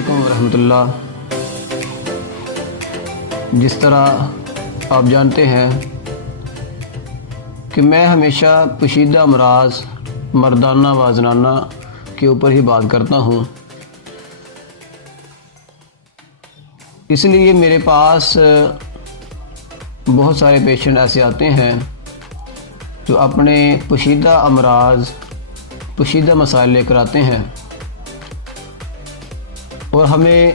अस्सलामुअलैकुम वरहमतुल्लाह। जिस तरह आप जानते हैं कि मैं हमेशा पोशीदा अमराज मर्दाना व ज़नाना के ऊपर ही बात करता हूँ, इसलिए मेरे पास बहुत सारे पेशेंट ऐसे आते हैं जो अपने पोशीदा अमराज, पोशीदा मसाइल लेकर आते हैं और हमें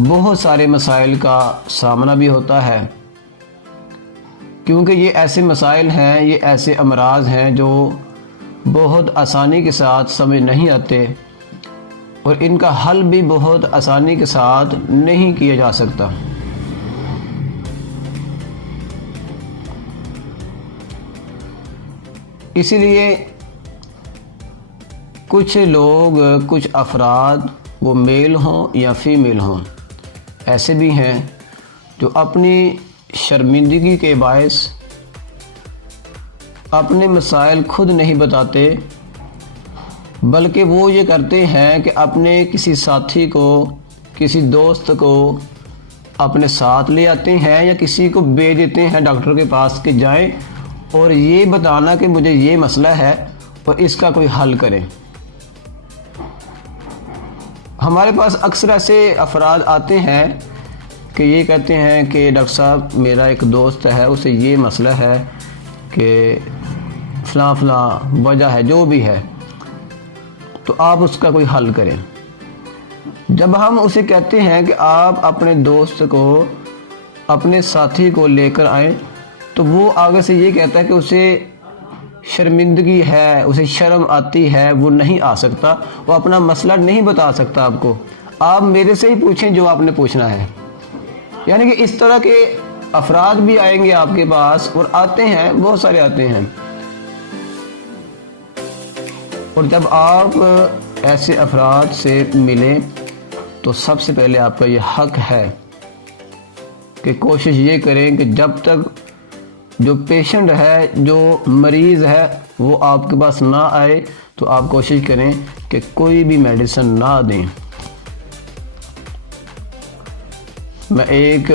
बहुत सारे मसाइल का सामना भी होता है, क्योंकि ये ऐसे मसाइल हैं, ये ऐसे अमराज हैं जो बहुत आसानी के साथ समझ नहीं आते और इनका हल भी बहुत आसानी के साथ नहीं किया जा सकता। इसीलिए कुछ लोग, कुछ अफराद, वो मेल हों या फीमेल हों, ऐसे भी हैं जो अपनी शर्मिंदगी के बायस अपने मसाइल खुद नहीं बताते, बल्कि वो ये करते हैं कि अपने किसी साथी को, किसी दोस्त को अपने साथ ले आते हैं या किसी को भेज देते हैं डॉक्टर के पास कि जाएं और ये बताना कि मुझे ये मसला है और इसका कोई हल करें। हमारे पास अक्सर ऐसे अफराद आते हैं कि ये कहते हैं कि डॉक्टर साहब, मेरा एक दोस्त है, उसे ये मसला है कि फ़लाँ फ़लाँ वजह है, जो भी है, तो आप उसका कोई हल करें। जब हम उसे कहते हैं कि आप अपने दोस्त को, अपने साथी को लेकर आएँ, तो वो आगे से ये कहता है कि उसे शर्मिंदगी है, उसे शर्म आती है, वो नहीं आ सकता, वो अपना मसला नहीं बता सकता आपको, आप मेरे से ही पूछें जो आपने पूछना है। यानी कि इस तरह के अफराद भी आएंगे आपके पास, और आते हैं, बहुत सारे आते हैं। और जब आप ऐसे अफराद से मिलें तो सबसे पहले आपका ये हक है कि कोशिश ये करें कि जब तक जो पेशेंट है, जो मरीज़ है, वो आपके पास ना आए, तो आप कोशिश करें कि कोई भी मेडिसिन ना दें। मैं एक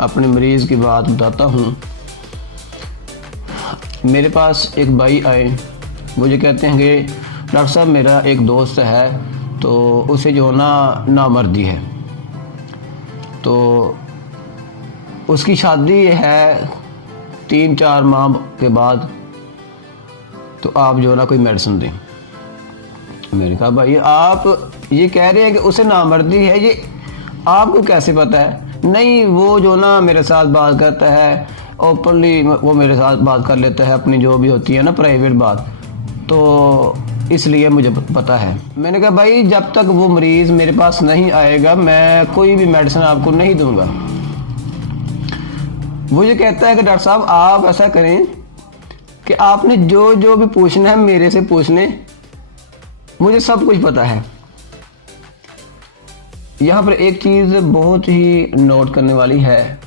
अपने मरीज़ की बात बताता हूँ। मेरे पास एक भाई आए, मुझे कहते हैं कि डॉक्टर साहब, मेरा एक दोस्त है, तो उसे जो नामर्दी है, तो उसकी शादी है 3-4 माह के बाद, तो आप कोई मेडिसिन दें। मैंने कहा, भाई आप ये कह रहे हैं कि उसे नामर्दी है, ये आपको कैसे पता है? नहीं, वो मेरे साथ बात करता है ओपनली, वो मेरे साथ बात कर लेता है, अपनी जो भी होती है ना प्राइवेट बात, तो इसलिए मुझे पता है। मैंने कहा, भाई जब तक वो मरीज़ मेरे पास नहीं आएगा, मैं कोई भी मेडिसिन आपको नहीं दूंगा। वो ये कहता है कि डॉक्टर साहब, आप ऐसा करें कि आपने जो भी पूछना है मेरे से पूछ लें, मुझे सब कुछ पता है। यहाँ पर एक चीज़ बहुत ही नोट करने वाली है,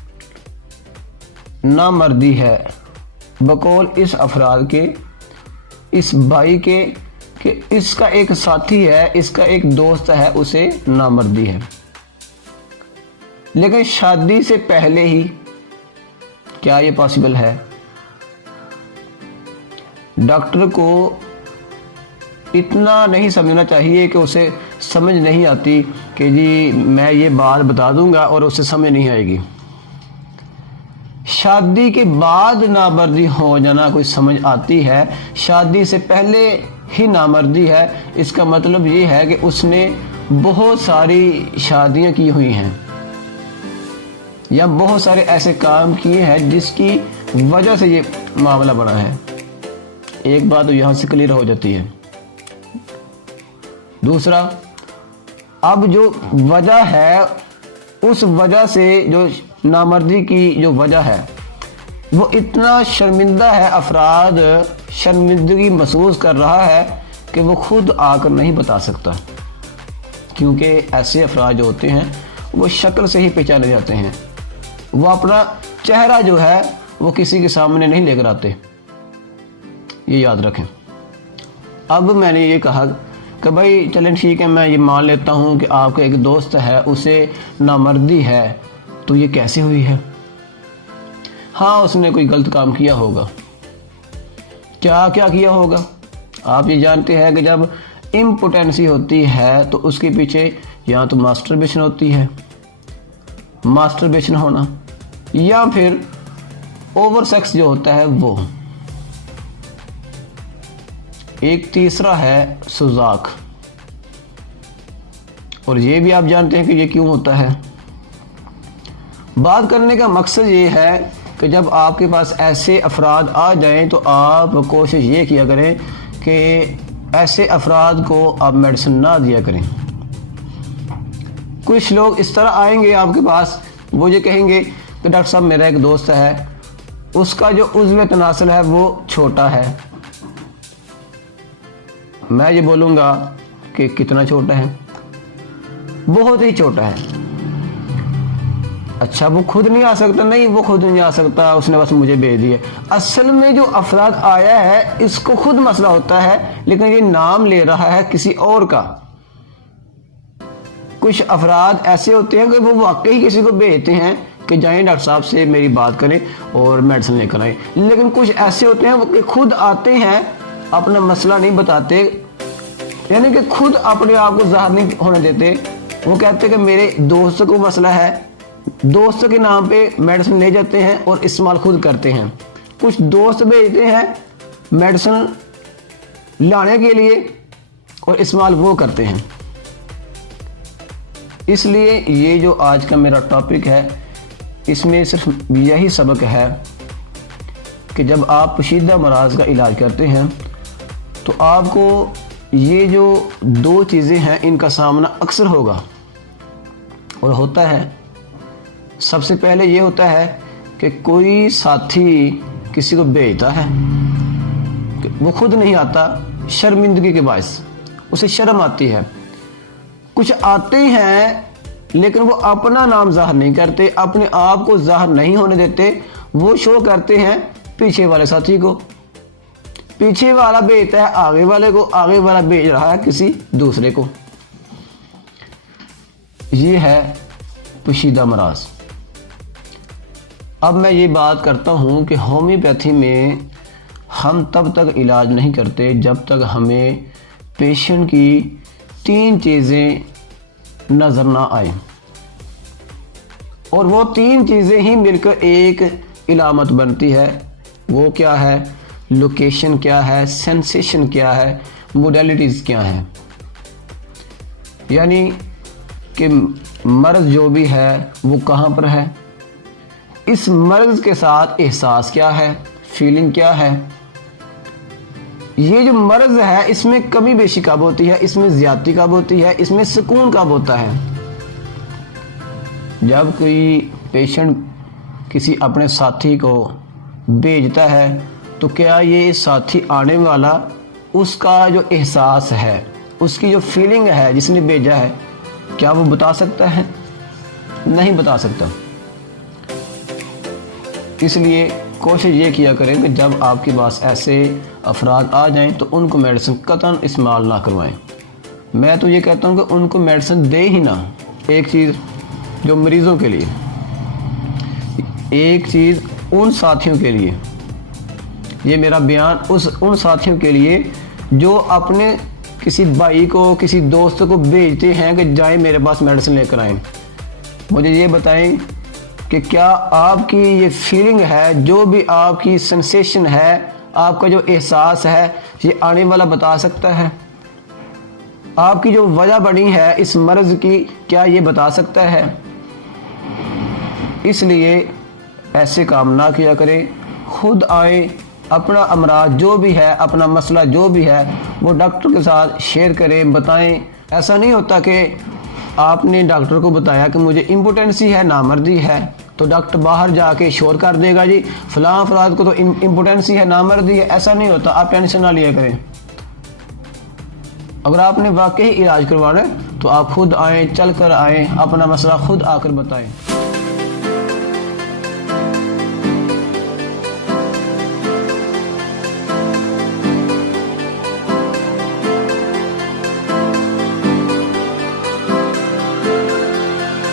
नामर्दी है बकौल इस अफराद के, इस भाई के, कि इसका एक साथी है, इसका एक दोस्त है, उसे नामर्दी है। लेकिन शादी से पहले ही क्या ये पॉसिबल है? डॉक्टर को इतना नहीं समझना चाहिए कि उसे समझ नहीं आती कि जी मैं ये बात बता दूंगा और उसे समझ नहीं आएगी। शादी के बाद नामर्दी हो जाना कोई समझ आती है, शादी से पहले ही नामर्दी है, इसका मतलब ये है कि उसने बहुत सारी शादियां की हुई हैं या बहुत सारे ऐसे काम किए हैं जिसकी वजह से ये मामला बना है। एक बात तो यहाँ से क्लियर हो जाती है। दूसरा, अब जो वजह है, उस वजह से जो नामर्दी की जो वजह है, वो इतना शर्मिंदा है, अफराद शर्मिंदगी महसूस कर रहा है कि वो खुद आकर नहीं बता सकता, क्योंकि ऐसे अफराद जो होते हैं वो शक्ल से ही पहचाने जाते हैं, वो अपना चेहरा जो है वो किसी के सामने नहीं लेकर आते, ये याद रखें। अब मैंने ये कहा कि भाई चलें ठीक है, मैं ये मान लेता हूँ कि आपका एक दोस्त है, उसे नामर्दी है, तो ये कैसे हुई है? हाँ, उसने कोई गलत काम किया होगा। क्या क्या किया होगा? आप ये जानते हैं कि जब इम्पोटेंसी होती है तो उसके पीछे या तो मास्टरबेशन होती है, मास्टरबेशन होना, या फिर ओवर सेक्स जो होता है वो। एक तीसरा है सुजाक, और ये भी आप जानते हैं कि ये क्यों होता है। बात करने का मकसद ये है कि जब आपके पास ऐसे अफराद आ जाएं तो आप कोशिश ये किया करें कि ऐसे अफराद को आप मेडिसिन ना दिया करें। कुछ लोग इस तरह आएंगे आपके पास, वो ये कहेंगे कि डॉक्टर साहब मेरा एक दोस्त है, उसका जो उज़्व तनासल है वो छोटा है। मैं ये बोलूँगा कि कितना छोटा है? बहुत ही छोटा है। अच्छा, वो खुद नहीं आ सकता? नहीं, वो खुद नहीं आ सकता, उसने बस मुझे भेज दिया। असल में जो अफराद आया है इसको खुद मसला होता है, लेकिन ये नाम ले रहा है किसी और का। कुछ अफराद ऐसे होते हैं कि वो वाकई किसी को भेजते हैं कि जाएं डॉक्टर साहब से मेरी बात करें और मेडिसिन लेकर आए, लेकिन कुछ ऐसे होते हैं वो खुद आते हैं, अपना मसला नहीं बताते, यानी कि खुद अपने आप को ज़ाहिर नहीं होने देते। वो कहते हैं कि मेरे दोस्त को मसला है, दोस्त के नाम पे मेडिसिन ले जाते हैं और इस्तेमाल खुद करते हैं। कुछ दोस्त भेजते हैं मेडिसिन लाने के लिए और इस्तेमाल वो करते हैं। इसलिए ये जो आज का मेरा टॉपिक है, इसमें सिर्फ यही सबक है कि जब आप पोशीदा मराज का इलाज करते हैं तो आपको ये जो दो चीज़ें हैं इनका सामना अक्सर होगा और होता है। सबसे पहले ये होता है कि कोई साथी किसी को भेजता है, वो खुद नहीं आता, शर्मिंदगी के बायस उसे शर्म आती है। कुछ आते हैं लेकिन वो अपना नाम ज़ाहिर नहीं करते, अपने आप को ज़ाहिर नहीं होने देते, वो शो करते हैं पीछे वाले साथी को। पीछे वाला भेजता है आगे वाले को, आगे वाला भेज रहा है किसी दूसरे को। ये है पोशीदा मराज। अब मैं ये बात करता हूँ कि होम्योपैथी में हम तब तक इलाज नहीं करते जब तक हमें पेशेंट की 3 चीज़ें नज़र ना आए, और वो 3 चीज़ें ही मिलकर एक इलामत बनती है। वो क्या है? लोकेशन क्या है, सेंसेशन क्या है, मोडेलिटीज़ क्या है। यानी कि मर्ज़ जो भी है वो कहाँ पर है, इस मर्ज़ के साथ एहसास क्या है, फीलिंग क्या है। ये जो मर्ज़ है इसमें कमी बेशी कब होती है, इसमें ज़्यादती कब होती है, इसमें सुकून कब होता है। जब कोई पेशेंट किसी अपने साथी को भेजता है तो क्या ये साथी आने वाला उसका जो एहसास है, उसकी जो फीलिंग है जिसने भेजा है, क्या वो बता सकता है? नहीं बता सकता। इसलिए कोशिश ये किया करें कि जब आपके पास ऐसे अफराद आ जाएं तो उनको मेडिसिन कतन इस्तेमाल ना करवाएं। मैं तो ये कहता हूँ कि उनको मेडिसिन दे ही ना। एक चीज़ जो मरीज़ों के लिए, एक चीज़ उन साथियों के लिए, ये मेरा बयान उन साथियों के लिए जो अपने किसी भाई को, किसी दोस्त को भेजते हैं कि जाएं मेरे पास मेडिसिन लेकर आएँ। मुझे ये बताएं कि क्या आपकी ये फीलिंग है, जो भी आपकी सेंसेशन है, आपका जो एहसास है, ये आने वाला बता सकता है? आपकी जो वजह बनी है इस मर्ज़ की, क्या ये बता सकता है? इसलिए ऐसे काम ना किया करें। खुद आए, अपना अमराज जो भी है, अपना मसला जो भी है वो डॉक्टर के साथ शेयर करें, बताएं। ऐसा नहीं होता कि आपने डॉक्टर को बताया कि मुझे इम्पोटेंसी है, नामर्दी है, तो डॉक्टर बाहर जाके शोर कर देगा जी फलां अफराद को तो इम्पोटेंसी है, नामर्दी है। ऐसा नहीं होता, आप टेंशन ना लिया करें। अगर आपने वाकई इलाज करवाना है तो आप खुद आएँ, चल कर आएँ, अपना मसला खुद आकर बताएं।